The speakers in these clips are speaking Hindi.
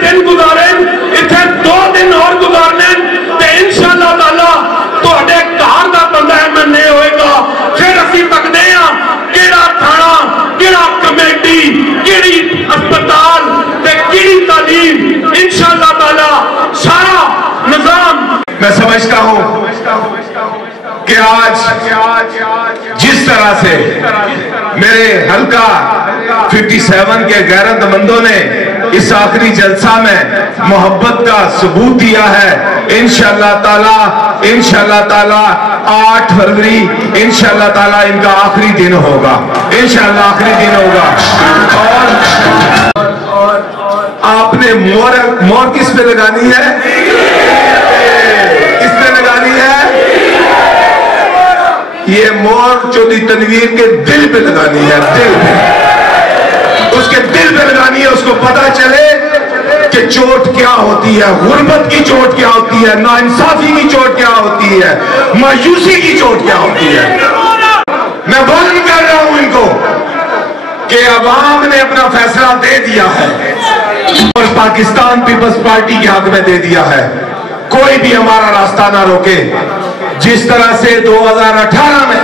दिन गुजारे, इतने 2 दिन और गुजारने, तो इंशाअल्लाह ताला तुहाडे घर दा बंदा एमएनए होएगा। फिर असीं तकदे हां किहड़ा थाना, किहड़ा कमेटी, किहड़ी अस्पताल ते किहड़ी तालीम, इंशाअल्लाह ताला सारा निजाम। मैं समझता हूं कि आज जिस तरह से मेरे हल्का 57 के गैरतमंदों ने इस आखिरी जलसा में मोहब्बत का सबूत दिया है, इंशाअल्लाह ताला 8 फरवरी इंशाअल्लाह ताला इनका आखिरी दिन होगा, इंशाअल्लाह आखिरी दिन होगा। और आपने मोर किस पे लगानी है? किस पे लगानी है? ये मोर चौधरी तनवीर के दिल पे लगानी है, दिल पे, उसके दिल पे लगानी है। उसको पता चले कि चोट क्या होती है, गुर्बत की चोट क्या होती है, नाइंसाफी की चोट क्या होती है, मायूसी की चोट क्या होती है। मैं वार्न कर रहा हूं इनको कि अवाम ने अपना फैसला दे दिया है और पाकिस्तान पीपल्स पार्टी के हक में दे दिया है। कोई भी हमारा रास्ता ना रोके। जिस तरह से 2018 में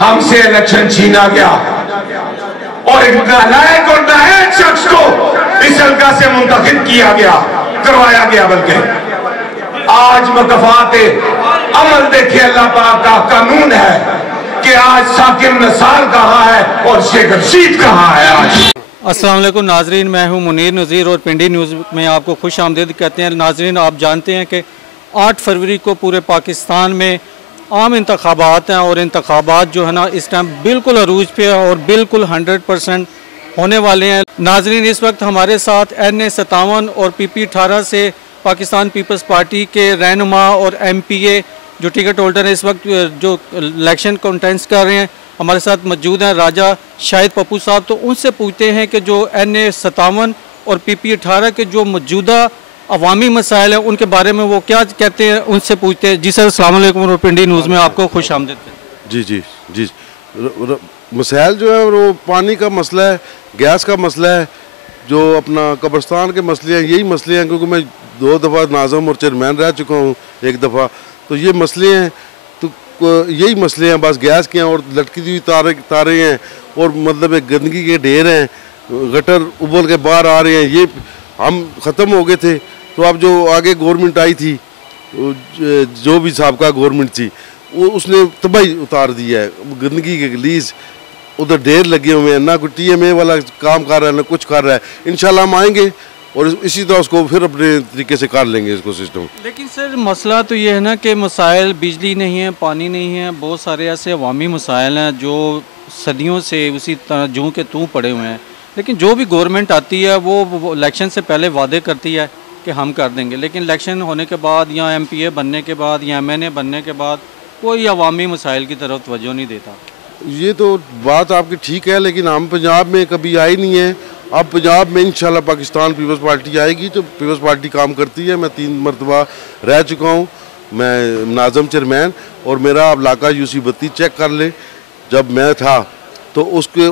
हमसे इलेक्शन छीना गया और एक नालायक और नाहक शख्स को इस हल्का से मुंतखब किया गया, करवाया गया, बल्कि आज मकफात अमल देखे अल्लाह पाक का कानून है कि आज साकिर नसार कहाँ है और शेख रशीद कहाँ है। आज अस्सलाम वालेकुम नाजरीन, मैं हूं मुनीर नज़ीर और पिंडी न्यूज़ में आपको खुश आमदीद कहते हैं। नाजरीन, आप जानते हैं कि 8 फरवरी को पूरे पाकिस्तान में आम इंतखाबात हैं और इंतखाबात जो है ना इस टाइम बिल्कुल अरूज पे है और बिल्कुल 100% होने वाले हैं। नाजरीन, इस वक्त हमारे साथ NA57 और PP18 से पाकिस्तान पीपल्स पार्टी के रहनुमा और MPA जो टिकट होल्डर हैं इस वक्त जो इलेक्शन कॉन्टेस्ट कर रहे हैं, हमारे साथ मौजूद हैं राजा शाहिद पप्पू साहब। तो उनसे पूछते हैं कि जो NA57 और PP18 के जो मौजूदा अवामी मसाइल हैं उनके बारे में वो क्या कहते हैं, उनसे पूछते हैं। जी सर, अस्सलाम वालेकुम और पिंडी न्यूज़ में आपको खुश आमदीद है। जी जी जी, मसाइल जो है वो पानी का मसला है, गैस का मसला है, जो अपना कब्रिस्तान के मसले हैं, यही मसले हैं। क्योंकि मैं 2 दफ़ा नाज़म और चेयरमैन रह चुका हूँ, 1 दफ़ा, तो ये मसले हैं। तो यही मसले हैं, बस गैस के हैं और लटकी हुई तारे हैं और मतलब एक गंदगी के ढेर हैं, गटर उबल के बाहर आ रहे हैं। ये हम ख़त्म हो गए थे, तो अब जो आगे गवर्नमेंट आई थी, जो भी साबका गवर्नमेंट थी, वो उसने तबाही उतार दिया है। गंदगी के गलीज उधर ढेर लगे हुए हैं, ना कोई TMA वाला काम कर रहा है, ना कुछ कर रहा है। इंशाल्लाह हम आएंगे और इसी तरह उसको फिर अपने तरीके से कर लेंगे इसको सिस्टम। लेकिन सर मसला तो ये है ना कि मसाइल बिजली नहीं है, पानी नहीं है, बहुत सारे ऐसे अवामी मसाइल हैं जो सदियों से उसी तरह जूं के तूं पड़े हुए हैं। लेकिन जो भी गवर्नमेंट आती है वो इलेक्शन से पहले वादे करती है कि हम कर देंगे, लेकिन इलेक्शन होने के बाद या MPA बनने के बाद या MNA बनने के बाद कोई अवामी मसाइल की तरफ तवज्जो नहीं देता। ये तो बात आपकी ठीक है, लेकिन हम पंजाब में कभी आई नहीं है। अब पंजाब में इंशाल्लाह पाकिस्तान पीपल्स पार्टी आएगी तो पीपल्स पार्टी काम करती है। मैं 3 मरतबा रह चुका हूँ, मैं नाज़म चेयरमैन, और मेरा अब इलाका UC 32 चेक कर ले। जब मैं था तो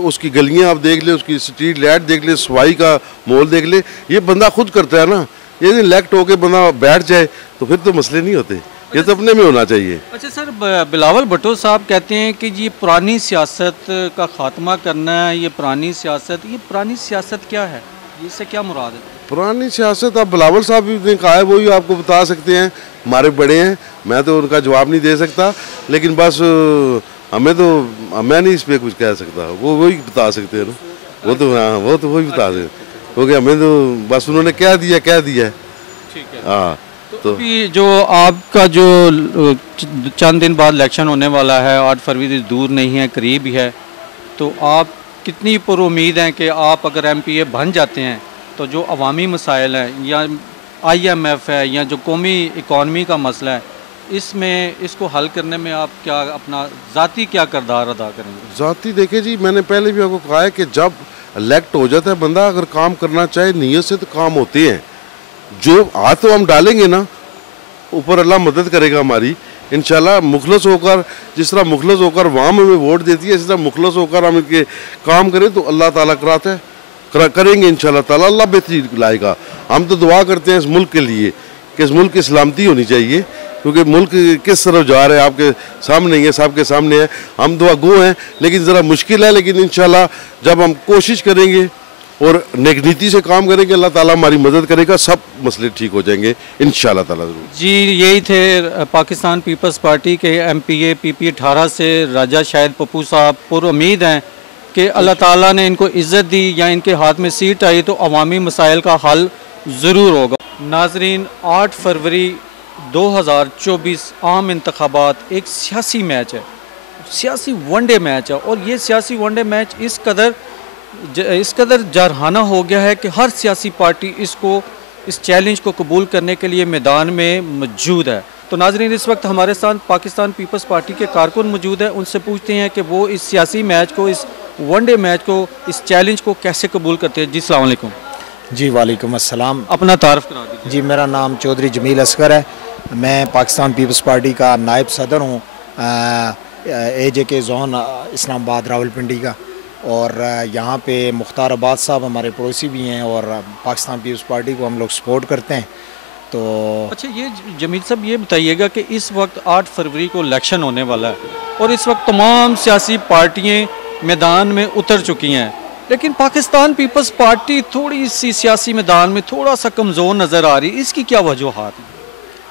उसकी गलियाँ आप देख ले, उसकी स्ट्रीट लाइट देख ले, सफाई का मोल देख ले। ये बंदा खुद करता है ना। ये इलेक्ट होके बंदा बैठ जाए तो फिर तो मसले नहीं होते, ये तो अपने में होना चाहिए। अच्छा सर, बिलावल भुट्टो साहब कहते हैं कि ये पुरानी सियासत का खात्मा करना है, ये पुरानी सियासत क्या है, इससे क्या मुराद है? पुरानी सियासत आप बिलावल साहब ने कहा है, वही आपको बता सकते हैं, हमारे बड़े हैं, मैं तो उनका जवाब नहीं दे सकता। लेकिन बस मैं नहीं इस पर कुछ कह सकता, वो वही बता सकते हैं ना। वो तो वही बता दें, क्योंकि हमें तो बस उन्होंने कह दिया। ठीक है। हाँ, तो जो आपका जो चंद दिन बाद इलेक्शन होने वाला है, 8 फरवरी दूर नहीं है, करीब ही है, तो आप कितनी पुरुमीद हैं कि आप अगर MPA बन जाते हैं तो जो अवामी मसाइल हैं या IMF है या जो कौमी इकॉनमी का मसला है, इसको हल करने में आप क्या अपना ज़ाती क्या किरदार अदा करेंगे? ज़ाती देखिए जी, मैंने पहले भी आपको कहा है कि जब इलेक्ट हो जाता है बंदा, अगर काम करना चाहे नीयत से तो काम होते हैं। जो हाथ तो हम डालेंगे ना, ऊपर अल्लाह मदद करेगा हमारी इंशाल्लाह। मुखलस होकर, जिस तरह मुखलस होकर वाम हमें वोट देती है, इस तरह मुखलस होकर हम इनके काम करें तो अल्लाह ताला कराता है। करेंगे इंशाल्लाह ताला, अल्लाह बेहतरी लाएगा। हम तो दुआ करते हैं इस मुल्क के लिए कि इस मुल्क की सलामती होनी चाहिए, क्योंकि मुल्क किस तरफ जा रहा है आपके सामने ही है, सबके सामने है। हम दुआ गो हैं, लेकिन ज़रा मुश्किल है, लेकिन इंशाल्लाह जब हम कोशिश करेंगे और नेक नीति से काम करेंगे, अल्लाह ताला हमारी मदद करेगा, सब मसले ठीक हो जाएंगे इंशाल्लाह ताला ज़रूर। जी, यही थे पाकिस्तान पीपल्स पार्टी के MPA PP 18 से राजा शाहिद पप्पू साहब। पुर उम्मीद हैं कि अल्लाह ताला ने इनको इज़्ज़त दी या इनके हाथ में सीट आई तो अवामी मसाइल का हल ज़रूर होगा। नाजरीन, 8 फरवरी 2024 आम इंतखाबात एक सियासी मैच है, सियासी वनडे मैच है, और ये सियासी वनडे मैच इस कदर जारहाना हो गया है कि हर सियासी पार्टी इस चैलेंज को कबूल करने के लिए मैदान में मौजूद है। तो नाजरीन, इस वक्त हमारे साथ पाकिस्तान पीपल्स पार्टी के कारकुन मौजूद हैं, उनसे पूछते हैं कि वो इस सियासी मैच को, इस वनडे मैच को, इस चैलेंज को कैसे कबूल करते हैं। जी अस्सलाम वालेकुम। जी वालेकुम अस्सलाम। अपना तारफ़ करा दीजिए। जी, मेरा नाम चौधरी जमील असगर है, मैं पाकिस्तान पीपल्स पार्टी का नायब सदर हूँ AJK जोन इस्लामाबाद रावलपिंडी का, और यहाँ पे मुख्तार अब्बास साहब हमारे पड़ोसी भी हैं और पाकिस्तान पीपल्स पार्टी को हम लोग सपोर्ट करते हैं। तो अच्छा, ये जमील साहब ये बताइएगा कि इस वक्त 8 फरवरी को इलेक्शन होने वाला है और इस वक्त तमाम सियासी पार्टियाँ मैदान में उतर चुकी हैं, लेकिन पाकिस्तान पीपल्स पार्टी थोड़ी सी सियासी मैदान में थोड़ा सा कमज़ोर नज़र आ रही है, इसकी क्या वजूहात हैं?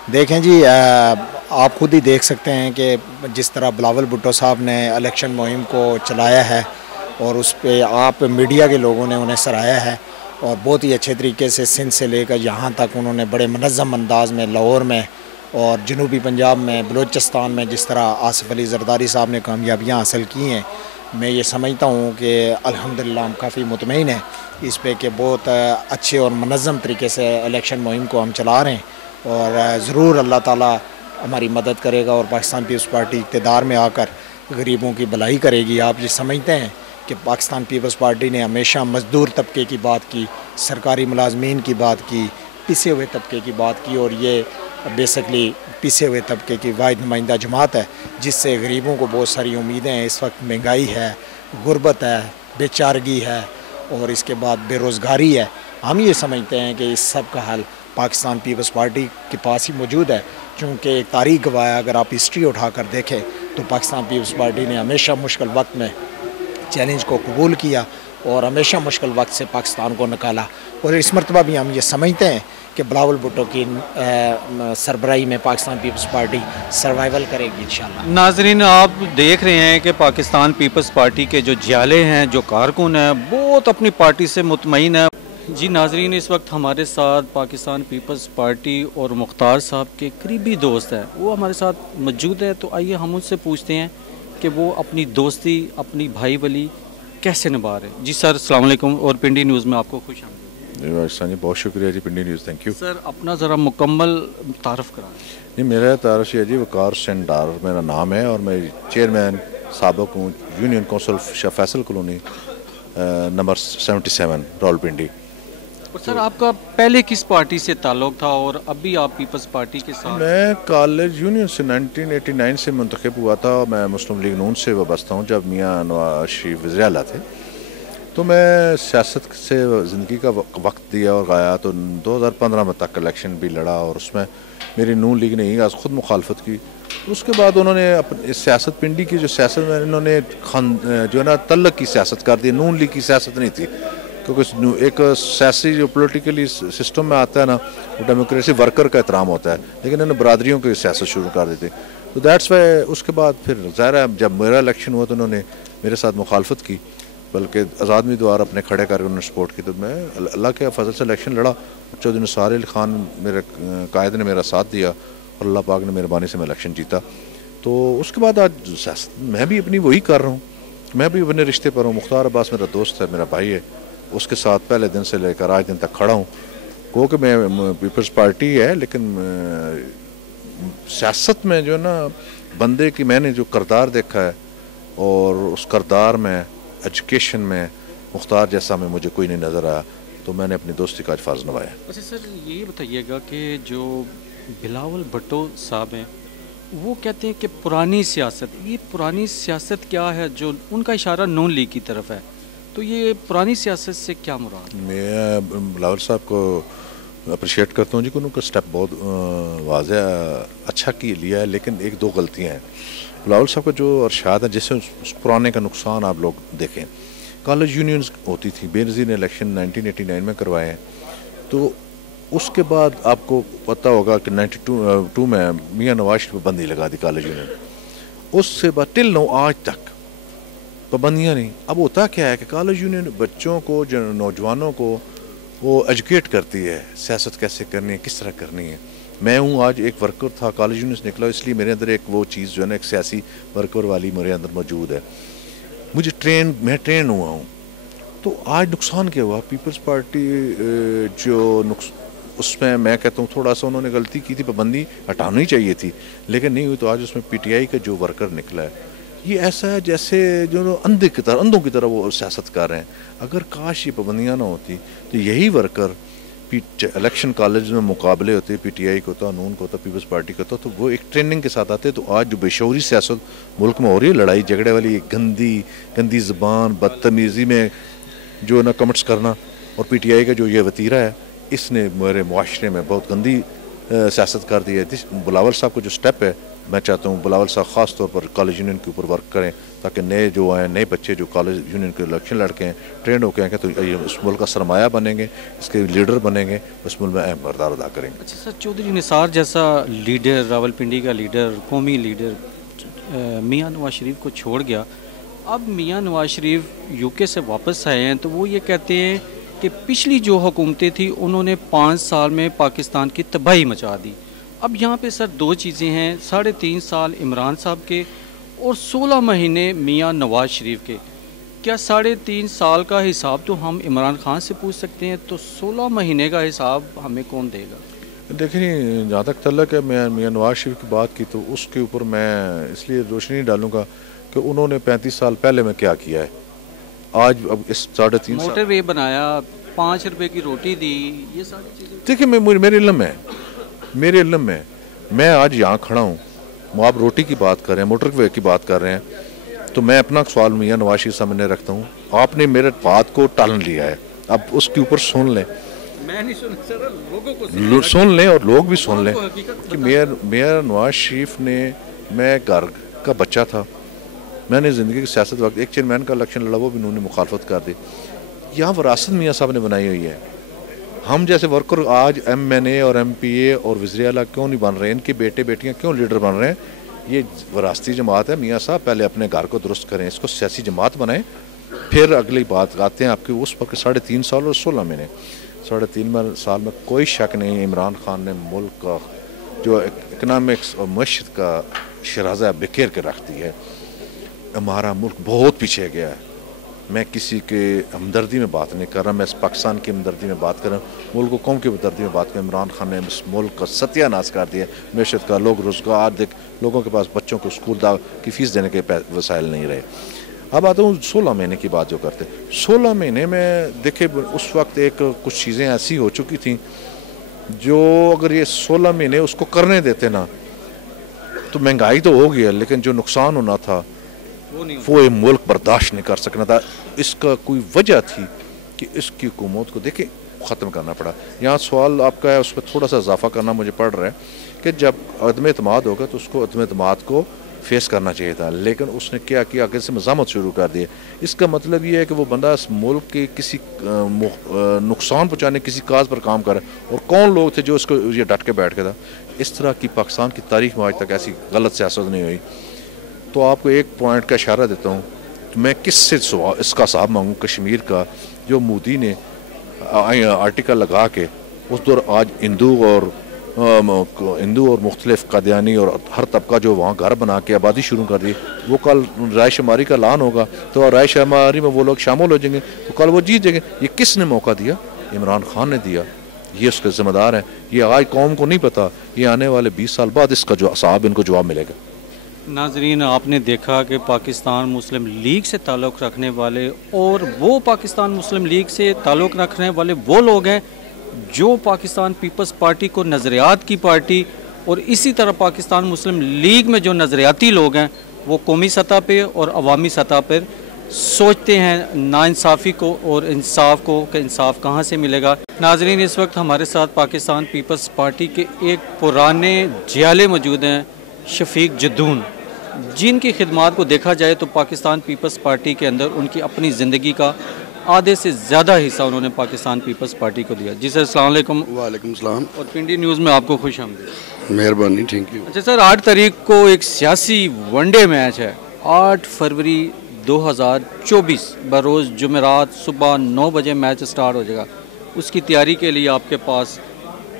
देखें जी, आप खुद ही देख सकते हैं कि जिस तरह बिलावल भुट्टो साहब ने इलेक्शन मुहिम को चलाया है और उस पर आप मीडिया के लोगों ने उन्हें सराहा है, और बहुत ही अच्छे तरीके से सिंध से लेकर यहाँ तक उन्होंने बड़े मुनज़्ज़म अंदाज में लाहौर में और जनूबी पंजाब में, बलूचिस्तान में जिस तरह आसिफ अली जरदारी साहब ने कामयाबियाँ हासिल की हैं, मैं ये समझता हूँ कि अल्हम्दुलिल्लाह हम काफ़ी मुतमईन हैं इस पे कि बहुत अच्छे और मुनज़्ज़म तरीके से इलेक्शन मुहिम को हम चला रहे हैं, और ज़रूर अल्लाह ताला हमारी मदद करेगा और पाकिस्तान पीपल्स पार्टी इक़्तिदार में आकर गरीबों की भलाई करेगी। आप ये समझते हैं कि पाकिस्तान पीपल्स पार्टी ने हमेशा मज़दूर तबके की बात की, सरकारी मुलाजमीन की बात की, पिसे हुए तबके की बात की, और ये बेसिकली पिसे हुए तबके की वाहिद नुमाइंदा जमात है जिससे गरीबों को बहुत सारी उम्मीदें हैं। इस वक्त महंगाई है, गुर्बत है, बेचारगी है और इसके बाद बेरोज़गारी है। हम ये समझते हैं कि इस सब का हल पाकिस्तान पीपल्स पार्टी के पास ही मौजूद है, चूँकि एक तारीख गवाह है। अगर आप हिस्ट्री उठा कर देखें तो पाकिस्तान पीपल्स पार्टी ने हमेशा मुश्किल वक्त में चैलेंज को कबूल किया और हमेशा मुश्किल वक्त से पाकिस्तान को निकाला, और इस मरतबा भी हम ये समझते हैं कि बिलावल भुट्टो की सरबराही में पाकिस्तान पीपल्स पार्टी सर्वाइवल करेगी इंशाल्लाह। नाजरीन, आप देख रहे हैं कि पाकिस्तान पीपल्स पार्टी के जो जियाले हैं, जो कारकुन हैं, बहुत अपनी पार्टी से मुतमईन है। जी नाजरीन, इस वक्त हमारे साथ पाकिस्तान पीपल्स पार्टी और मुख्तार साहब के करीबी दोस्त हैं, वो हमारे साथ मौजूद है। तो आइए हम उनसे पूछते हैं कि वो अपनी दोस्ती, अपनी भाई वाली कैसे निभा रहे हैं। जी सर, अस्सलाम वालेकुम, और पिंडी न्यूज़ में आपको खुश आमदीद। जी बहुत शुक्रिया जी, पिंडी न्यूज़, थैंक यू। सर, अपना ज़रा मुकम्मल तारफ़ करा। जी, मेरा तारफ़ है जी, वकार हुसैन डार मेरा नाम है, और मैं चेयरमैन साबिक़ हूँ union council Shah Faisal colony number 77 Rawalpindi. और सर, आपका पहले किस पार्टी से ताल्लुक़ था और अभी आप पीपल्स पार्टी के साथ? मैं कॉलेज यूनियन से 1989 से मुंतखब हुआ था। मैं मुस्लिम लीग नून से वाबस्ता हूँ। जब मियाँ नवाज शरीफ वज़ीर आला थे तो मैं सियासत से ज़िंदगी का वक्त दिया और गाया। तो 2015 में तक इलेक्शन भी लड़ा और उसमें मेरी नून लीग ने ही ख़ुद मुखालफत की। उसके बाद उन्होंने अपनी सियासत, पिंडी की जो सियासत में इन्होंने जो है ना तल्लक की सियासत कर दी, नून लीग की सियासत नहीं थी, क्योंकि एक सियासी जो पोलिटिकली सिस्टम में आता है ना, वो डेमोक्रेसी वर्कर का एहतराम होता है, लेकिन इन्होंने बरादरियों की सियासत शुरू कर दी थी। तो दैट्स वाई उसके बाद फिर ज़ाहिर है जब मेरा इलेक्शन हुआ तो उन्होंने मेरे साथ मुखालफत की, बल्कि आज़ाद उम्मीदवार अपने खड़े करके उन्होंने सपोर्ट की। तो मैं अल्लाह के फजल से इलेक्शन लड़ा। चौधरी निसार अली खान मेरे कायद ने मेरा साथ दिया और अल्लाह पाक ने मेहरबानी से मैं इलेक्शन जीता। तो उसके बाद आज मैं भी अपनी वही कर रहा हूँ, मैं भी अपने रिश्ते पर हूँ। मुख्तार अब्बास मेरा दोस्त है, मेरा भाई है, उसके साथ पहले दिन से लेकर आज दिन तक खड़ा हूँ। को कि मैं पीपल्स पार्टी है, लेकिन सियासत में जो है ना बंदे की मैंने जो किरदार देखा है और उस किरदार में एजुकेशन में मुख्तार जैसा में मुझे कोई नहीं नज़र आया, तो मैंने अपनी दोस्ती का फ़र्ज़ निभाया। अच्छा सर, ये बताइएगा कि जो बिलावल भुट्टो साहब हैं वो कहते हैं कि पुरानी सियासत, ये पुरानी सियासत क्या है? जो उनका इशारा नून लीग की तरफ है, तो ये पुरानी सियासत से क्या मुराद? मैं बिलावल साहब को अप्रिशिएट करता हूँ जी, उनका स्टेप बहुत वाज़ेह अच्छा की लिया है, लेकिन एक दो गलतियाँ हैं बिलावल साहब का जो अरशाद है, जैसे उस पुराने का नुकसान आप लोग देखें। कॉलेज यूनियंस होती थी, बेनज़ीर ने इलेक्शन 1989 में करवाए हैं, तो उसके बाद आपको पता होगा कि 92 में मियाँ नवाज शरीफ पर बंदी लगा दी कॉलेज यूनियन। उससे बाद टिल नो आज तक पाबंदियाँ नहीं। अब होता क्या है कि कॉलेज यूनियन बच्चों को, जो नौजवानों को वो एजुकेट करती है, सियासत कैसे करनी है, किस तरह करनी है। मैं हूँ आज एक वर्कर था, कॉलेज यूनियन से निकला, इसलिए मेरे अंदर एक वो चीज़ जो है ना, एक सियासी वर्कर वाली मेरे अंदर मौजूद है। मैं ट्रेन हुआ हूँ। तो आज नुकसान क्या हुआ? पीपल्स पार्टी उसमें मैं कहता हूँ थोड़ा सा उन्होंने गलती की थी, पाबंदी हटानी चाहिए थी, लेकिन नहीं हुई। तो आज उसमें PTI का जो वर्कर निकला है, ये ऐसा है जैसे जो अंधों की तरह वो सियासत कर रहे हैं। अगर काश ये पाबंदियाँ ना होती तो यही वर्कर इलेक्शन कॉलेज में मुकाबले होते, PTI को होता, नून को होता, पीपल्स पार्टी को होता, तो वो एक ट्रेनिंग के साथ आते। तो आज जो बेशौरी सियासत मुल्क में हो रही है, लड़ाई झगड़े वाली, गंदी ज़बान, बदतमीज़ी में जो ना कमेंट्स करना, और PTI का जो ये वतीरा है, इसने मेरे मुआशरे में बहुत गंदी सियासत कर दी है। बिलावल साहब को जो स्टेप है, मैं चाहता हूँ बिलावल साहब ख़ास तौर पर कॉलेज यूनियन के ऊपर वर्क करें, ताकि नए जो आए, नए बच्चे जो कॉलेज यूनियन के इलेक्शन लड़के हैं, ट्रेंड होकर आएंगे, तो ये उस मुल्क का सरमाया बनेंगे, इसके लीडर बनेंगे, उस मुल्क में अहम किरदार अदा करेंगे। अच्छा सर, चौधरी निसार जैसा लीडर, रावलपिंडी का लीडर, कौमी लीडर मियाँ नवाज शरीफ को छोड़ गया। अब मियाँ नवाज शरीफ UK से वापस आए हैं, तो वो ये कहते हैं कि पिछली जो हुकूमतें थी उन्होंने 5 साल में पाकिस्तान की तबाही मचा दी। अब यहाँ पे सर दो चीज़ें हैं, 3.5 साल इमरान साहब के और 16 महीने मियाँ नवाज शरीफ के। क्या 3.5 साल का हिसाब तो हम इमरान खान से पूछ सकते हैं, तो 16 महीने का हिसाब हमें कौन देगा? देखिए, जहाँ तक तल्लक है मियाँ नवाज शरीफ की बात की, तो उसके ऊपर मैं इसलिए रोशनी डालूँगा कि उन्होंने 35 साल पहले में क्या किया है। आज अब इस 3.5 साल मोटरवे बनाया, 5 रुपए की रोटी दी, ये सारी चीज़ें। देखिए, मेरे इल्म में मैं आज यहाँ खड़ा हूँ, आप रोटी की बात कर रहे हैं, मोटरवे की बात कर रहे हैं, तो मैं अपना सवाल मियाँ नवाज शरीफ सामने रखता हूँ। आपने मेरे बात को टालन लिया है, अब उसके ऊपर सुन लें। मैं नहीं सुन सर, लोगों को सुन लें और लोग भी सुन लें कि मियाँ नवाज शरीफ ने, मैं घर का बच्चा था, मैंने ज़िंदगी की सियासत वक्त एक चेयरमैन का इलेक्शन लड़ा, वो भी उन्होंने मुखालफत कर दी। यहाँ विरासत मियाँ साहब ने बनाई हुई है। हम जैसे वर्कर आज MNA और MPA और वज़ीर आला क्यों नहीं बन रहे, इनके बेटे बेटियाँ क्यों लीडर बन रहे हैं? ये विरासती जमात है। मियाँ साहब पहले अपने घर को दुरुस्त करें, इसको सियासी जमात बनाएं, फिर अगली बात आते हैं आपकी। उस वक्त 3.5 साल और 16 महीने, 3.5 साल में कोई शक नहीं, इमरान खान ने मुल्क का जो इकनॉमिक्स और मईशत का शराजा बिखेर के रख दी है। हमारा मुल्क बहुत पीछे गया है। मैं किसी के हमदर्दी में बात नहीं कर रहा, मैं पाकिस्तान की हमदर्दी में बात कर रहा हूँ, मुल्क कौम की हमदर्दी में बात कर रहा हूँ। इमरान खान ने इस मुल्क का सत्यानाश कर दिया, मैशत का, लोग रोज़गार देख, लोगों के पास बच्चों को स्कूल की फ़ीस देने के वसाइल नहीं रहे। अब आता हूँ 16 महीने की बात जो करते, 16 महीने में देखे उस वक्त एक कुछ चीज़ें ऐसी हो चुकी थी जो अगर ये 16 महीने उसको करने देते ना, तो महंगाई तो हो गई है, लेकिन जो नुकसान होना था वो ये मुल्क बर्दाश्त नहीं कर सकना था। इसका कोई वजह थी कि इसकी हुकूमत को देखे ख़त्म करना पड़ा। यहाँ सवाल आपका है, उस पर थोड़ा सा इजाफा करना मुझे पड़ रहा है कि जब अदम एतमाद होगा तो उसको अदम एतमाद को फेस करना चाहिए था, लेकिन उसने क्या किया, आगे से मज़ामत शुरू कर दिए। इसका मतलब ये है कि वो बंदा इस मुल्क के किसी नुकसान पहुँचाने किसी काज पर काम कर रहा है, और कौन लोग थे जो इसको ये डट के बैठ गया था। इस तरह की पाकिस्तान की तारीख में आज तक ऐसी गलत सियासत नहीं हुई। तो आपको एक पॉइंट का इशारा देता हूँ, तो मैं किससे इसका हिसाब मांगूँ कश्मीर का, जो मोदी ने आर्टिकल लगा के उस दौर आज हिंदू और मुख्तलिफ कादियानी और हर तबका जो वहाँ घर बना के आबादी शुरू कर दी, वो कल राय शुमारी का ऐलान होगा तो राय शुमारी में वो लोग शामिल हो जाएंगे, तो कल वो जीत जाएंगे। ये किसने मौका दिया? इमरान खान ने दिया, ये उसके ज़िम्मेदार हैं। ये आज कौम को नहीं पता, ये आने वाले 20 साल बाद इसका जो साहब इनको जवाब मिलेगा। नाजरीन, आपने देखा कि पाकिस्तान मुस्लिम लीग से ताल्लुक़ रखने वाले और वो पाकिस्तान मुस्लिम लीग से ताल्लुक़ रखने वाले वो लोग हैं जो पाकिस्तान पीपल्स पार्टी को नज़रियात की पार्टी, और इसी तरह पाकिस्तान मुस्लिम लीग में जो नज़रियाती लोग हैं वो कौमी सतह पे और अवामी सतह पर सोचते हैं नाइंसाफ़ी को और इंसाफ को कि इंसाफ कहाँ से मिलेगा। नाजरीन, इस वक्त हमारे साथ पाकिस्तान पीपल्स पार्टी के एक पुराने जियाले मौजूद हैं, शफीक जद्दून, जिनकी खिदमात को देखा जाए तो पाकिस्तान पीपल्स पार्टी के अंदर उनकी अपनी ज़िंदगी का आधे से ज़्यादा हिस्सा उन्होंने पाकिस्तान पीपल्स पार्टी को दिया। जी सर, अस्सलाम वालेकुम। वालेकुम सलाम। और पिंडी न्यूज़ में आपको खुश आमदीद। मेहरबानी, थैंक यू। अच्छा सर, 8 तारीख को एक सियासी वनडे मैच है। 8 फरवरी 2024 बरोज़ जुमेरात सुबह 9 बजे मैच स्टार्ट हो जाएगा। उसकी तैयारी के लिए आपके पास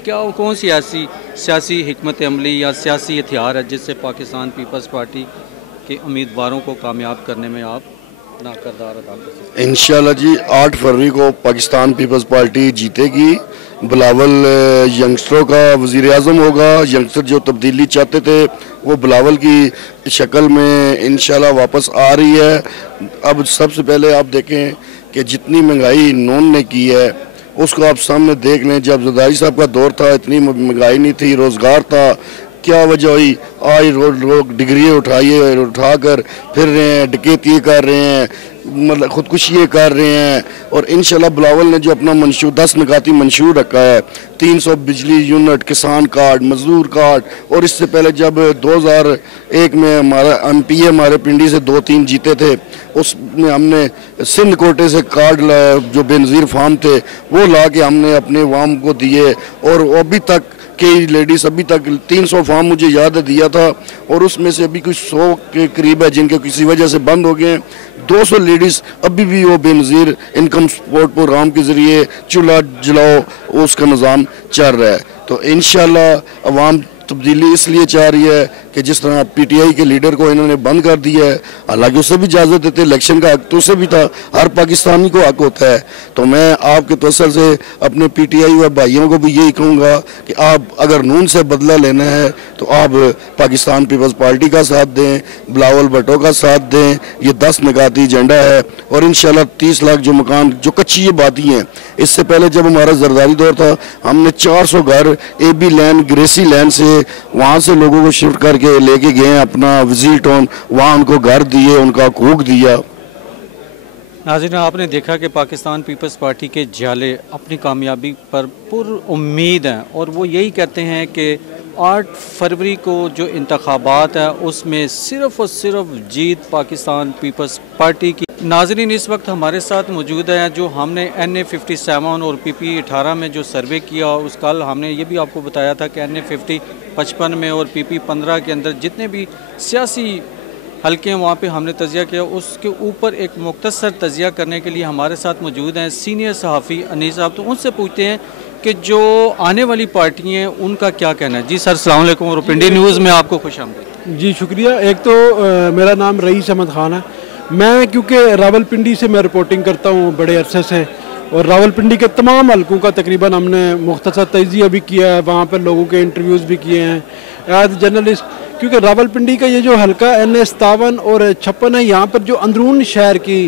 क्या कौन सी ऐसी सियासी हिकमत अमली या सियासी हथियार है जिससे पाकिस्तान पीपल्स पार्टी के उम्मीदवारों को कामयाब करने में आप अपना किरदार अदा कर सकते हैं? इंशाल्लाह जी 8 फरवरी को पाकिस्तान पीपल्स पार्टी जीतेगी। बिलावल यंगस्टरों का वज़ीर आज़म होगा। यंगस्टर जो तब्दीली चाहते थे वो बिलावल की शक्ल में इंशाल्लाह वापस आ रही है। अब सबसे पहले आप देखें कि जितनी महंगाई नून ने की है उसको आप सामने देख लें। जब जरदारी साहब का दौर था इतनी महंगाई नहीं थी, रोज़गार था। क्या वजह हुई? आज लोग डिग्री उठाकर फिर रहे हैं, डकैती कर रहे हैं, मतलब खुदकुशी कर रहे हैं। और इंशाल्लाह बिलावल ने जो अपना मंशूर 10 निकाती मंशूर रखा है, 300 बिजली यूनिट, किसान कार्ड, मजदूर कार्ड, और इससे पहले जब 2001 में हमारा MP हमारे पिंडी से 2-3 जीते थे, उसमें हमने सिंध कोटे से कार्ड जो बेनज़ीर फार्म थे वो ला के हमने अपने वाम को दिए। और अभी तक कई लेडीज़ अभी तक 300 फार्म मुझे याद दिया था और उसमें से अभी कुछ 100 के करीब है जिनके किसी वजह से बंद हो गए हैं। 200 लेडीज़ अभी भी वो बेनज़ीर इनकम सपोर्ट प्रोग्राम के ज़रिए चूल्हा जलाओ उसका निज़ाम चल रहा है। तो इंशाल्लाह अवाम तब्दीली इसलिए चाह रही है कि जिस तरह PTI के लीडर को इन्होंने बंद कर दिया है, हालांकि उसे भी इजाज़त देते, इलेक्शन का हक तो उसे भी था, हर पाकिस्तानी को हक होता है। तो मैं आपके तवज्जुह से अपने PTI व भाइयों को भी यही कहूँगा कि आप अगर नून से बदला लेना है तो आप पाकिस्तान पीपल्स पार्टी का साथ दें, बिलावल भुट्टो का साथ दें। ये 10 निकाती एजेंडा है और इंशाल्लाह 30 लाख जो मकान जो कच्ची ये बातें हैं। इससे पहले जब हमारा जरदारी दौर था हमने 400 घर AB लैन, ग्रेसी लैन से वहाँ से लोगों को शिफ्ट करके लेके गए अपना विजिल टाउन, वहाँ उनको घर दिए, उनका हकूक दिया। नाज़रीन, आपने देखा कि पाकिस्तान पीपल्स पार्टी के जियाले अपनी कामयाबी पर पुरुम्मीद हैं और वो यही कहते हैं कि 8 फरवरी को जो इंतखाबात है उसमें सिर्फ़ और सिर्फ जीत पाकिस्तान पीपल्स पार्टी की। नाज़रीन, इस वक्त हमारे साथ मौजूद हैं जो हमने NA57 और PP 18 में जो सर्वे किया, उस कल हमने ये भी आपको बताया था कि NA50 55 में और PP 15 के अंदर जितने भी सियासी हल्के वहाँ पे हमने तजिया किया, उसके ऊपर एक मुख्तसर तजिया करने के लिए हमारे साथ मौजूद हैं सीनियर सहाफ़ी अनीस साहब। तो उनसे पूछते हैं कि जो आने वाली पार्टी हैं उनका क्या कहना है। जी सर, अस्सलाम वालेकुम और पिंडी न्यूज़ में आपको खुशामदीद। जी शुक्रिया। एक तो मेरा नाम रईस अहमद खान है। मैं क्योंकि रावलपिंडी से मैं रिपोर्टिंग करता हूँ बड़े अरसे से, और रावलपिंडी के तमाम हल्कों का तकरीबन हमने मुख्तसर तजिया भी किया है, वहाँ पर लोगों के इंटरव्यूज़ भी किए हैं एज जर्नलिस्ट। क्योंकि रावलपिंडी का ये जो हल्का NA57 और 56 है, यहाँ पर जो अंदरून शहर की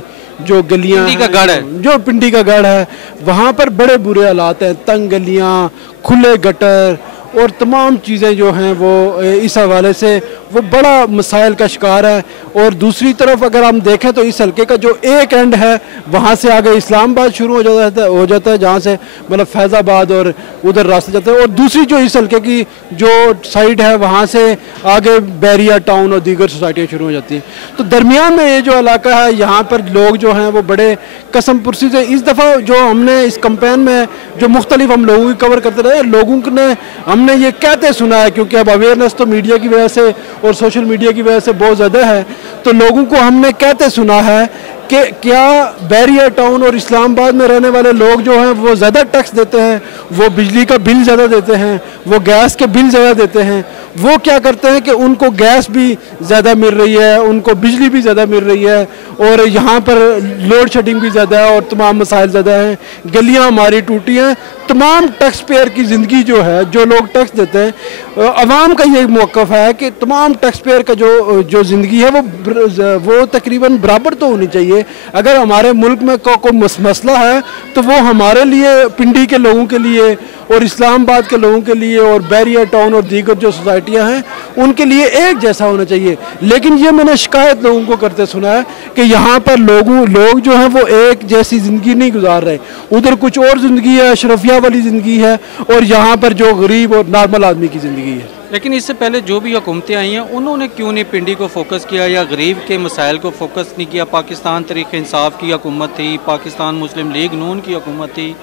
जो गलियाँ पिंडी का गढ़ है, जो पिंडी का गढ़ है, वहाँ पर बड़े बुरे हालात हैं, तंग गलियाँ, खुले गटर और तमाम चीज़ें जो हैं वो इस हवाले से वो बड़ा मसाइल का शिकार है। और दूसरी तरफ अगर हम देखें तो इस हल्के का जो एक एंड है वहाँ से आगे इस्लामाबाद शुरू हो जाता है जहाँ से मतलब फैज़ाबाद और उधर रास्ते जाते हैं, और दूसरी जो इस हल्के की जो साइड है वहाँ से आगे बैरिया टाउन और दीगर सोसाइटियाँ शुरू हो जाती हैं। तो दरमियान में ये जो इलाका है यहाँ पर लोग जो हैं वो बड़े कसम पुरसी से, इस दफ़ा जो हमने इस कैंपेन में जो मुख्तलिफ हम लोगों की कवर करते रहे, लोगों ने हमने ये कहते सुना है, क्योंकि अब अवेयरनेस तो मीडिया की वजह से और सोशल मीडिया की वजह से बहुत ज़्यादा है, तो लोगों को हमने कहते सुना है कि क्या बैरिया टाउन और इस्लामाबाद में रहने वाले लोग जो हैं वो ज़्यादा टैक्स देते हैं, वो बिजली का बिल ज़्यादा देते हैं, वो गैस के बिल ज़्यादा देते हैं। वो क्या करते हैं कि उनको गैस भी ज़्यादा मिल रही है, उनको बिजली भी ज़्यादा मिल रही है, और यहाँ पर लोड शेडिंग भी ज़्यादा है और तमाम मसाइल ज़्यादा हैं, गलियाँ हमारी टूटी हैं। तमाम टैक्स पेयर की ज़िंदगी जो है, जो लोग टैक्स देते हैं, अवाम का ये मौक़िफ़ है कि तमाम टैक्स पेयर का जो ज़िंदगी है वो तकरीबन बराबर तो होनी चाहिए। अगर हमारे मुल्क में कोई मसला है तो वो हमारे लिए, पिंडी के लोगों के लिए और इस्लामाबाद के लोगों के लिए और बैरियर टाउन और दीगर जो सोसाइटियाँ हैं उनके लिए एक जैसा होना चाहिए। लेकिन ये मैंने शिकायत लोगों को करते सुना है कि यहाँ पर लोग जो हैं वो एक जैसी ज़िंदगी नहीं गुजार रहे, उधर कुछ और ज़िंदगी है, अशरफिया वाली ज़िंदगी है, और यहाँ पर जो गरीब और नॉर्मल आदमी की ज़िंदगी है। लेकिन इससे पहले जो भी हुकूमतें आई हैं उन्होंने क्यों नहीं पिंडी को फोकस किया या गरीब के मसाइल को फोकस नहीं किया? पाकिस्तान तहरीक इंसाफ की हुकूमत थी, पाकिस्तान मुस्लिम लीग नून की हुकूमत थी,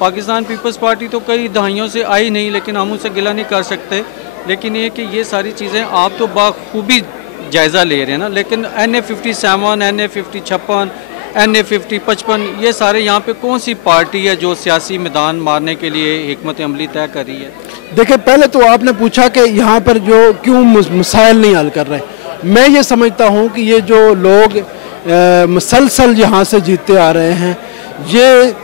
पाकिस्तान पीपल्स पार्टी तो कई दहाइयों से आई नहीं, लेकिन हम उनसे गिला नहीं कर सकते। लेकिन ये कि ये सारी चीज़ें आप तो बाखूबी जायज़ा ले रहे हैं ना, लेकिन NA57, NA50 NA50 55 ये सारे यहाँ पे कौन सी पार्टी है जो सियासी मैदान मारने के लिए हिकमत अमली तय कर रही है? देखिए, पहले तो आपने पूछा कि यहाँ पर जो क्यों मसाइल नहीं हल कर रहे। मैं ये समझता हूँ कि ये जो लोग मुसलसल यहाँ से जीतते आ रहे हैं, ये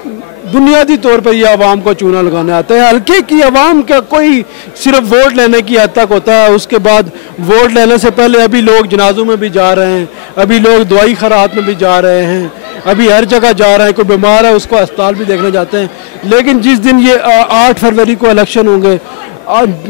बुनियादी तौर पर ये आवाम को चूना लगाने आते हैं। हल्के की आवाम का कोई सिर्फ वोट लेने की हद तक होता है, उसके बाद वोट लेने से पहले अभी लोग जनाजों में भी जा रहे हैं, अभी लोग दवाई खरात में भी जा रहे हैं, अभी हर जगह जा रहे हैं। कोई बीमार है उसको अस्पताल भी देखने जाते हैं। लेकिन जिस दिन ये 8 फरवरी को इलेक्शन होंगे,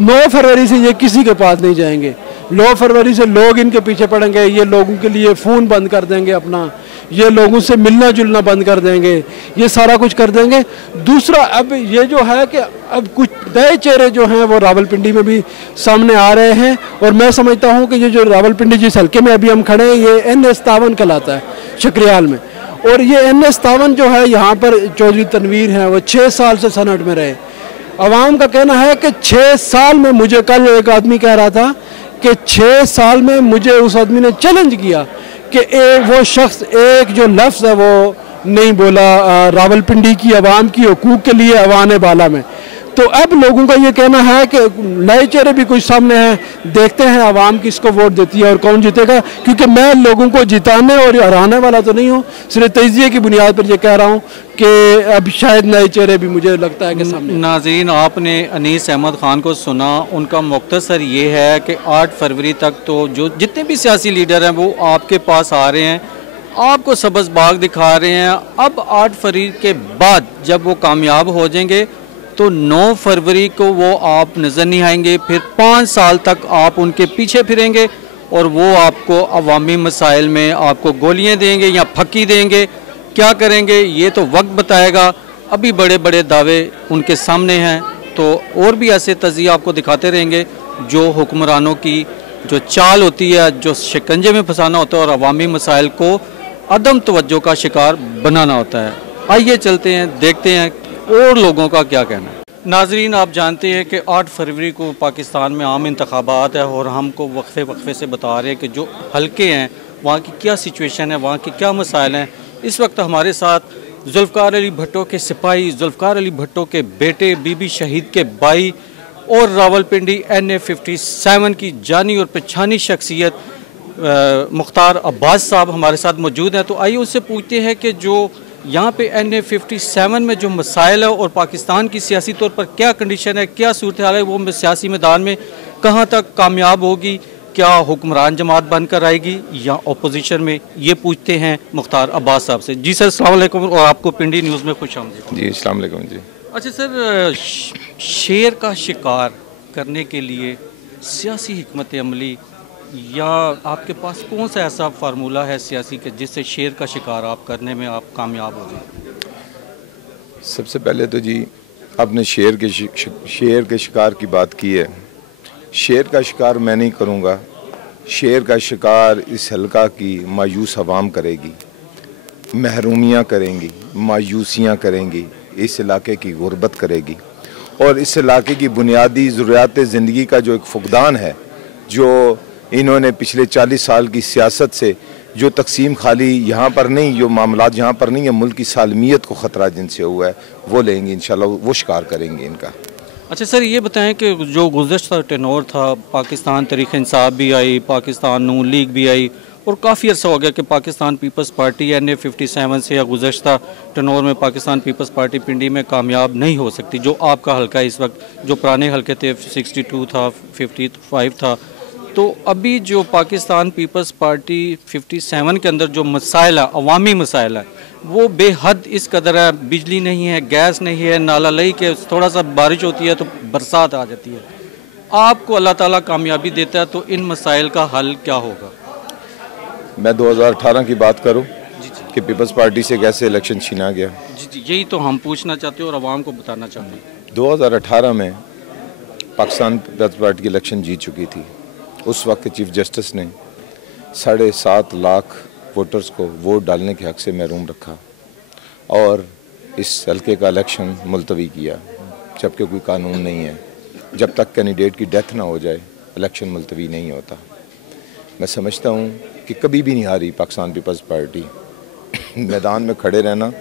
9 फरवरी से ये किसी के पास नहीं जाएंगे। 9 फरवरी से लोग इनके पीछे पड़ेंगे, ये लोगों के लिए फ़ोन बंद कर देंगे अपना, ये लोगों से मिलना जुलना बंद कर देंगे, ये सारा कुछ कर देंगे। दूसरा, अब ये जो है कि अब कुछ नए चेहरे जो हैं वो रावलपिंडी में भी सामने आ रहे हैं, और मैं समझता हूँ कि ये जो रावलपिंडी जिस हल्के में अभी हम खड़े हैं, ये NA57 कहलाता है शकरियाल में। और ये NA57 जो है, यहाँ पर चौधरी तनवीर हैं, वो 6 साल से सनट में रहे। अवाम का कहना है कि 6 साल में, मुझे कल एक आदमी कह रहा था कि 6 साल में मुझे उस आदमी ने चैलेंज किया कि वो शख्स एक जो लफ्ज़ है वो नहीं बोला रावलपिंडी की आवाम की हुकूक के लिए अवान बाला में। तो अब लोगों का ये कहना है कि नए चेहरे भी कुछ सामने हैं, देखते हैं आवाम किसको वोट देती है और कौन जीतेगा। क्योंकि मैं लोगों को जिताने और हराने वाला तो नहीं हूँ, सिर्फ तजिए की बुनियाद पर ये कह रहा हूँ कि अब शायद नए चेहरे भी मुझे लगता है कि सामने। नाज़रीन, आपने अनीस अहमद ख़ान को सुना। उनका मुख्तसर ये है कि 8 फरवरी तक तो जो जितने भी सियासी लीडर हैं वो आपके पास आ रहे हैं, आपको सब्ज़ बाग दिखा रहे हैं। अब 8 फरवरी के बाद जब वो कामयाब हो जाएंगे तो 9 फरवरी को वो आप नज़र नहीं आएंगे, फिर 5 साल तक आप उनके पीछे फिरेंगे और वो आपको अवामी मसाइल में आपको गोलियां देंगे या फक्की देंगे। क्या करेंगे ये तो वक्त बताएगा। अभी बड़े बड़े दावे उनके सामने हैं, तो और भी ऐसे तज़िये आपको दिखाते रहेंगे जो हुक्मरानों की जो चाल होती है, जो शिकंजे में फंसाना होता है और अवामी मसाइल को अदम तवज्जो का शिकार बनाना होता है। आइए चलते हैं, देखते हैं और लोगों का क्या कहना है। नाजरीन, आप जानते हैं कि 8 फरवरी को पाकिस्तान में आम इंतखाबात है और हमको वक्फे से बता रहे हैं कि जो हल्के हैं वहाँ की क्या सिचुएशन है, वहाँ के क्या मसाइल हैं। इस वक्त हमारे साथ जुल्फ़कार अली भुट्टो के सिपाही, जुल्फ़कार अली भुट्टो के बेटे, बीबी शहीद के भाई और रावलपिंडी NA57 की जानी और पहचानी शख्सियत मुख्तार अब्बास साहब हमारे साथ मौजूद हैं। तो आइए उससे पूछते हैं कि जो यहाँ पे NA57 में जो मसाइल है और पाकिस्तान की सियासी तौर पर क्या कंडीशन है, क्या सूरत हाल है, वो सियासी मैदान में कहाँ तक कामयाब होगी, क्या हुक्मरान जमात बनकर आएगी या अपोजिशन में, ये पूछते हैं मुख्तार अब्बास साहब से। जी सर, अस्सलाम वालेकुम और आपको पिंडी न्यूज़ में खुश आमदीद। जी अस्सलाम वालेकुम जी। अच्छा सर, शेर का शिकार करने के लिए सियासी हिकमत अमली या आपके पास कौन सा ऐसा फार्मूला है सियासी के जिससे शेर का शिकार आप करने में आप कामयाब हो गए? सबसे पहले तो जी आपने शेर के शिकार की बात की है। शेर का शिकार मैं नहीं करूँगा, शेर का शिकार इस हल्का की मायूस आवाम करेगी, महरूमियाँ करेंगी, मायूसियाँ करेंगी, इस इलाके की गुर्बत करेगी और इस इलाके की बुनियादी ज़रूरियात ज़िंदगी का जो एक फुकदान है, जो इन्होंने पिछले 40 साल की सियासत से जो तकसीम खाली यहाँ पर नहीं, जो मामलात यहाँ पर नहीं है, मुल्क की सालमियत को ख़तरा जिनसे हुआ है वो लेंगे इंशाल्लाह, वो शिकार करेंगे इनका। अच्छा सर, ये बताएं कि जो गुज़श्ता टेनोर था, पाकिस्तान तहरीक इंसाफ भी आई, पाकिस्तान नून लीग भी आई और काफ़ी अर्सा हो गया कि पाकिस्तान पीपल्स पार्टी NA57 से या गुज़श्ता टेनोर में पाकिस्तान पीपल्स पार्टी पिंडी में कामयाब नहीं हो सकती। जो आपका हल्का इस वक्त, जो पुराने हल्के थे 62 था, 55 था, तो अभी जो पाकिस्तान पीपल्स पार्टी 57 के अंदर जो मसाइल है, अवामी मसाइल है, वो बेहद इस कदर है। बिजली नहीं है, गैस नहीं है, नाला लई के थोड़ा सा बारिश होती है तो बरसात आ जाती है। आपको अल्लाह ताला कामयाबी देता है तो इन मसाइल का हल क्या होगा? मैं 2018 की बात करूं कि पीपल्स पार्टी से कैसे इलेक्शन छीना गया। जी, यही तो हम पूछना चाहते हैं और आवाम को बताना चाहते हैं। 2018 में पाकिस्तान पीपल्स पार्टी की इलेक्शन जीत चुकी थी। उस वक्त के चीफ जस्टिस ने 7.5 लाख वोटर्स को वोट डालने के हक से महरूम रखा और इस हल्के का इलेक्शन मुलतवी किया, जबकि कोई कानून नहीं है। जब तक कैंडिडेट की डेथ ना हो जाए इलेक्शन मुलतवी नहीं होता। मैं समझता हूँ कि कभी भी नहीं हारी पाकिस्तान पीपल्स पार्टी। मैदान में खड़े रहना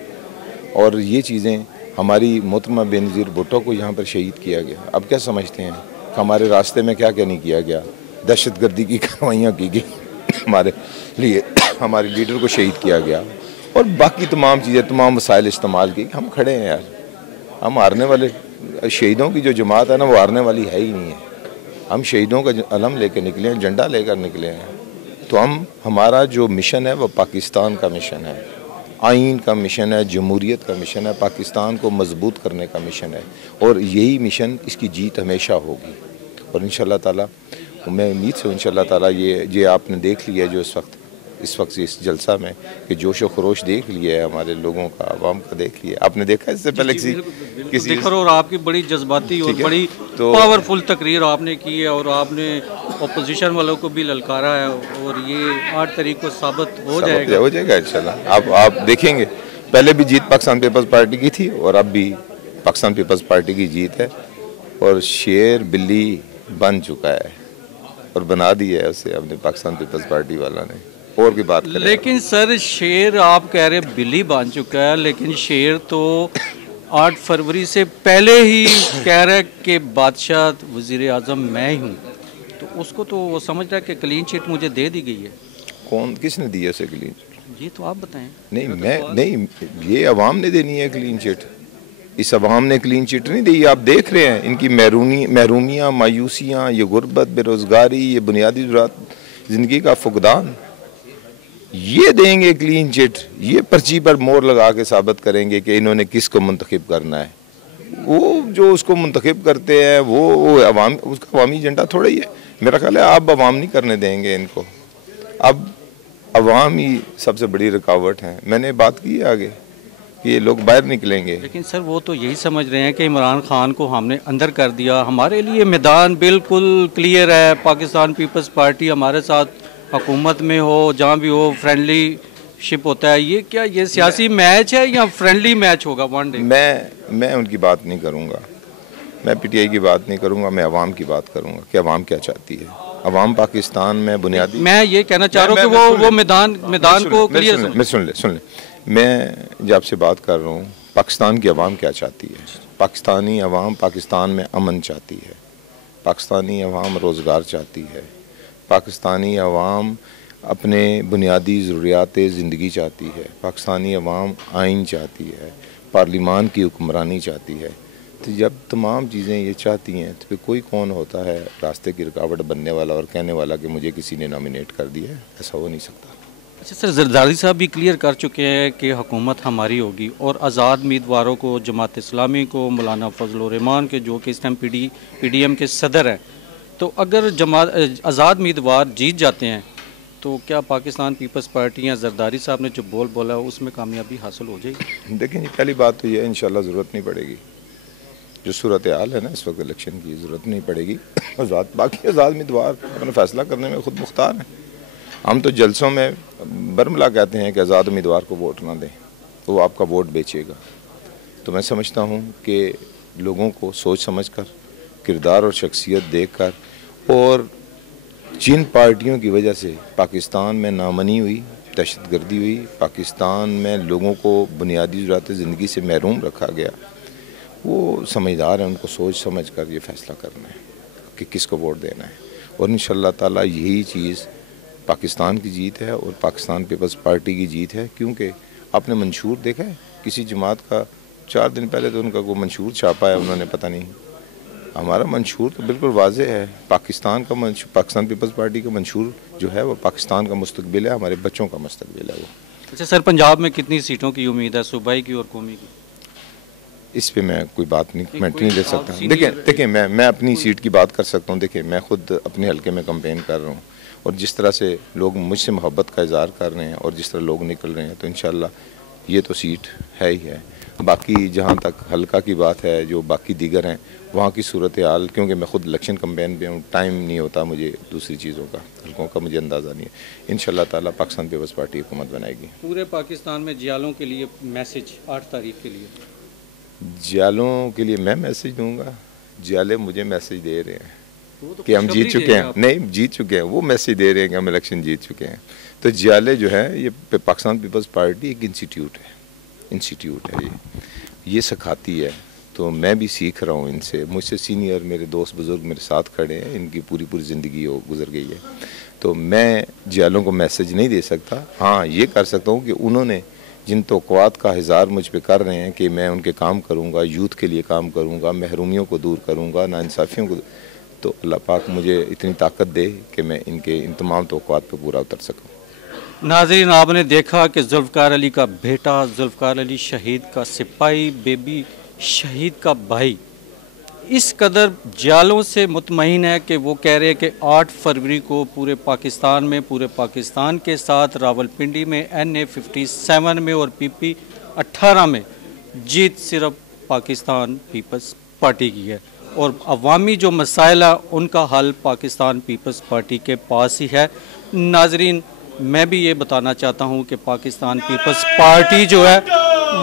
और ये चीज़ें, हमारी मोहतरमा बेनज़ीर भुट्टो को यहाँ पर शहीद किया गया। अब क्या समझते हैं हमारे रास्ते में क्या क्या नहीं किया गया? दहशतगर्दी की कार्रवाइयाँ की गई हमारे लिए, हमारे लीडर को शहीद किया गया और बाकी तमाम चीज़ें, तमाम वसाइल इस्तेमाल की। हम खड़े हैं यार, हम हारने वाले, शहीदों की जो जमात है ना वो हारने वाली है ही नहीं है। हम शहीदों का अलम लेकर निकले हैं, झंडा लेकर निकले हैं। तो हमारा जो मिशन है वो पाकिस्तान का मिशन है, आइन का मिशन है, जमहूरियत का मिशन है, पाकिस्तान को मजबूत करने का मिशन है और यही मिशन, इसकी जीत हमेशा होगी। और इंशाअल्लाह ताला मैं उम्मीद से इंशाअल्लाह ताला ये आपने देख लिया जो इस वक्त इस जलसा में कि जोश व खरोश देख लिया है हमारे लोगों का, आवाम का देख लिया। आपने देखा इससे पहले किसी और आपकी बड़ी जज्बाती और बड़ी पावरफुल तकरीर आपने की है और आपने अपोजिशन वालों को भी ललकारा है और ये 8 तारीख को साबित हो जाएगा इंशाल्लाह। आप देखेंगे, पहले भी जीत पाकिस्तान पीपल्स पार्टी की थी और अब भी पाकिस्तान पीपल्स पार्टी की जीत है और शेर बिल्ली बन चुका है और बना दिया है उसे अपने पाकिस्तान पीपल्स पार्टी वाला ने। और की बात करें, लेकिन सर शेर आप कह रहे बिल्ली बन चुका है, लेकिन शेर तो 8 फरवरी से पहले ही कह रहा है कि बादशाह वज़ीर आज़म मैं ही हूँ। तो उसको तो वो समझ रहा है कि क्लीन चिट मुझे दे दी गई है। कौन, किसने दी है उसे क्लीन चिट? ये तो आप बताएं। नहीं मैं नहीं, ये अवाम ने देनी है क्लीन चिट। इस अवाम ने क्लीन चिट नहीं दी। आप देख रहे हैं इनकी महरूमियाँ, मायूसियाँ, ये गुर्बत, बेरोज़गारी, ये बुनियादी ज़िंदगी का फुकदान, ये देंगे क्लीन चिट। ये पर्ची पर मोहर लगा के साबित करेंगे कि इन्होंने किसको मुंतखब करना है। वो जो उसको मुंतखब करते हैं वो अवाम, उसका अवामी एजेंडा थोड़ा ही है। मेरा ख्याल है आप अवाम नहीं करने देंगे इनको। अब अवाम ही सबसे बड़ी रुकावट है। मैंने बात की है आगे कि ये लोग बाहर निकलेंगे, लेकिन सर वो तो यही समझ रहे हैं कि इमरान खान को हमने अंदर कर दिया। हमारे लिए मैदान बिल्कुल क्लियर है। पाकिस्तान पीपल्स पार्टी हमारे साथ हुकूमत में हो, जहाँ भी हो, फ्रेंडली शिप होता है। ये क्या ये सियासी मैच है या फ्रेंडली मैच होगा वन डे? मैं उनकी बात नहीं करूँगा, मैं पीटीआई की बात नहीं करूँगा, मैं अवाम की बात करूँगा कि अवाम क्या चाहती है। अवाम पाकिस्तान में बुनियादी, मैं ये कहना चाह रहा हूँ कि वो मैदान को क्लियर सुन ले। मैं जब आपसे बात कर रहा हूँ, पाकिस्तान की अवाम क्या चाहती है। पाकिस्तानी अवाम पाकिस्तान में अमन चाहती है, पाकिस्तानी अवाम रोज़गार चाहती है, पाकिस्तानी अवाम अपने बुनियादी ज़रूरियात ज़िंदगी चाहती है, पाकिस्तानी अवाम आइन चाहती है, पार्लिमान की हुक्मरानी चाहती है। तो जब तमाम चीज़ें ये चाहती हैं तो फिर कोई कौन होता है रास्ते की रुकावट बनने वाला और कहने वाला कि मुझे किसी ने नॉमिनेट कर दिया है? ऐसा हो नहीं सकता। अच्छा सर, जरदारी साहब भी क्लियर कर चुके हैं कि हुकूमत हमारी होगी और आज़ाद उम्मीदवारों को, जमात इस्लामी को, मौलाना फजल रहमान के जो कि इस टाइम PDM के सदर हैं, तो अगर आज़ाद उम्मीदवार जीत जाते हैं तो क्या पाकिस्तान पीपल्स पार्टी या जरदारी साहब ने जो बोला है उसमें कामयाबी हासिल हो जाएगी? देखिए, पहली बात तो ये इंशाल्लाह ज़रूरत नहीं पड़ेगी। जो सूरत हाल है ना इस वक्त इलेक्शन की, ज़रूरत नहीं पड़ेगी। बाकी आज़ाद उम्मीदवार अपना फ़ैसला करने में खुद मुख्तार हैं। हम तो जलसों में बरमला कहते हैं कि आज़ाद उम्मीदवार को वोट ना दें, तो वो आपका वोट बेचेगा। तो मैं समझता हूँ कि लोगों को सोच समझ कर, किरदार और शख्सियत देख कर, और जिन पार्टियों की वजह से पाकिस्तान में नामनी हुई, दहशतगर्दी हुई, पाकिस्तान में लोगों को बुनियादी ज़रूरत ज़िंदगी से महरूम रखा गया, वो समझदार हैं। उनको सोच समझ कर ये फ़ैसला करना है कि किसको वोट देना है। और इंशाअल्लाह ताला यही चीज़ पाकिस्तान की जीत है और पाकिस्तान पीपल्स पार्टी की जीत है। क्योंकि आपने मंशूर देखा है किसी जमात का? 4 दिन पहले तो उनका कोई मंशूर छापा है उन्होंने, पता नहीं हमारा मंशूर तो बिल्कुल वाज़े है। पाकिस्तान पीपल्स पार्टी का मंशूर जो है वो पाकिस्तान का मुस्तकबिल है, हमारे बच्चों का मुस्तकबिल है वो। अच्छा सर, पंजाब में कितनी सीटों की उम्मीद है, सूबाई की और कौमी की? इस पे मैं कोई बात नहीं कमेंट नहीं दे सकता। देखिए मैं अपनी सीट की बात कर सकता हूँ। देखिए मैं खुद अपने हलके में कैंपेन कर रहा हूँ और जिस तरह से लोग मुझसे मोहब्बत का इज़हार कर रहे हैं और जिस तरह लोग निकल रहे हैं, तो इंशाल्लाह ये तो सीट है ही है। बाकी जहाँ तक हलका की बात है, जो बाकी दीगर हैं वहाँ की सूरत हाल, क्योंकि मैं खुद इलेक्शन कैंपेन पे हूँ, टाइम नहीं होता मुझे दूसरी चीज़ों का, हलकों का मुझे अंदाज़ा नहीं है। इंशाल्लाह ताला पाकिस्तान पीपल्स पार्टी हुकूमत बनाएगी। पूरे पाकिस्तान में जियालों के लिए मैसेज 8 तारीख के लिए? जियालों के लिए मैं मैसेज दूंगा, जियाले मुझे मैसेज दे रहे हैं कि हम जीत चुके हैं। नहीं, जीत चुके हैं, वो मैसेज दे रहे हैं कि हम इलेक्शन जीत चुके हैं। तो जियाले जो है, ये पाकिस्तान पीपल्स पार्टी एक इंस्टीट्यूट है, ये सिखाती है। तो मैं भी सीख रहा हूँ इनसे, मुझसे सीनियर मेरे दोस्त बुज़ुर्ग मेरे साथ खड़े हैं, इनकी पूरी ज़िंदगी गुजर गई है। तो मैं जियालों को मैसेज नहीं दे सकता। हाँ, ये कर सकता हूँ कि उन्होंने जिन तौक़ुआत का इज़हार मुझ पे कर रहे हैं कि मैं उनके काम करूँगा, यूथ के लिए काम करूँगा, महरूमियों को दूर करूँगा, नाइंसाफ़ियों को, तो अल्लाह पाक मुझे इतनी ताकत दे कि मैं इनके इन तमाम तौक़ुआत पे पूरा उतर सकूँ। नाज़रीन, आपने देखा कि जुल्फ़कार अली का बेटा, जुल्फ़कार अली शहीद का सिपाही, बेबी शहीद का भाई इस कदर जालों से मुतमईन है कि वो कह रहे हैं कि 8 फरवरी को पूरे पाकिस्तान में, पूरे पाकिस्तान के साथ रावलपिंडी में, NA 57 में और PP 18 में जीत सिर्फ पाकिस्तान पीपल्स पार्टी की है और अवामी जो मसाइल है उनका हल पाकिस्तान पीपल्स पार्टी के पास ही है। नाजरीन, मैं भी ये बताना चाहता हूँ कि पाकिस्तान पीपल्स पार्टी जो है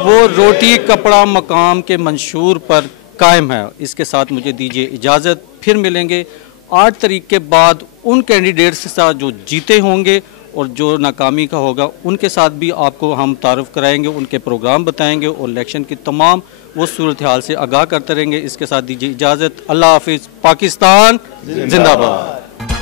वो रोटी कपड़ा मकाम के मंशूर पर कायम है। इसके साथ मुझे दीजिए इजाज़त, फिर मिलेंगे 8 तारीख के बाद उन कैंडिडेट्स के साथ जो जीते होंगे और जो नाकामी का होगा उनके साथ भी आपको हम तारुफ कराएंगे, उनके प्रोग्राम बताएंगे और इलेक्शन की तमाम वो सूरत हाल से आगाह करते रहेंगे। इसके साथ दीजिए इजाज़त, अल्लाह हाफिज़, पाकिस्तान जिंदाबाद।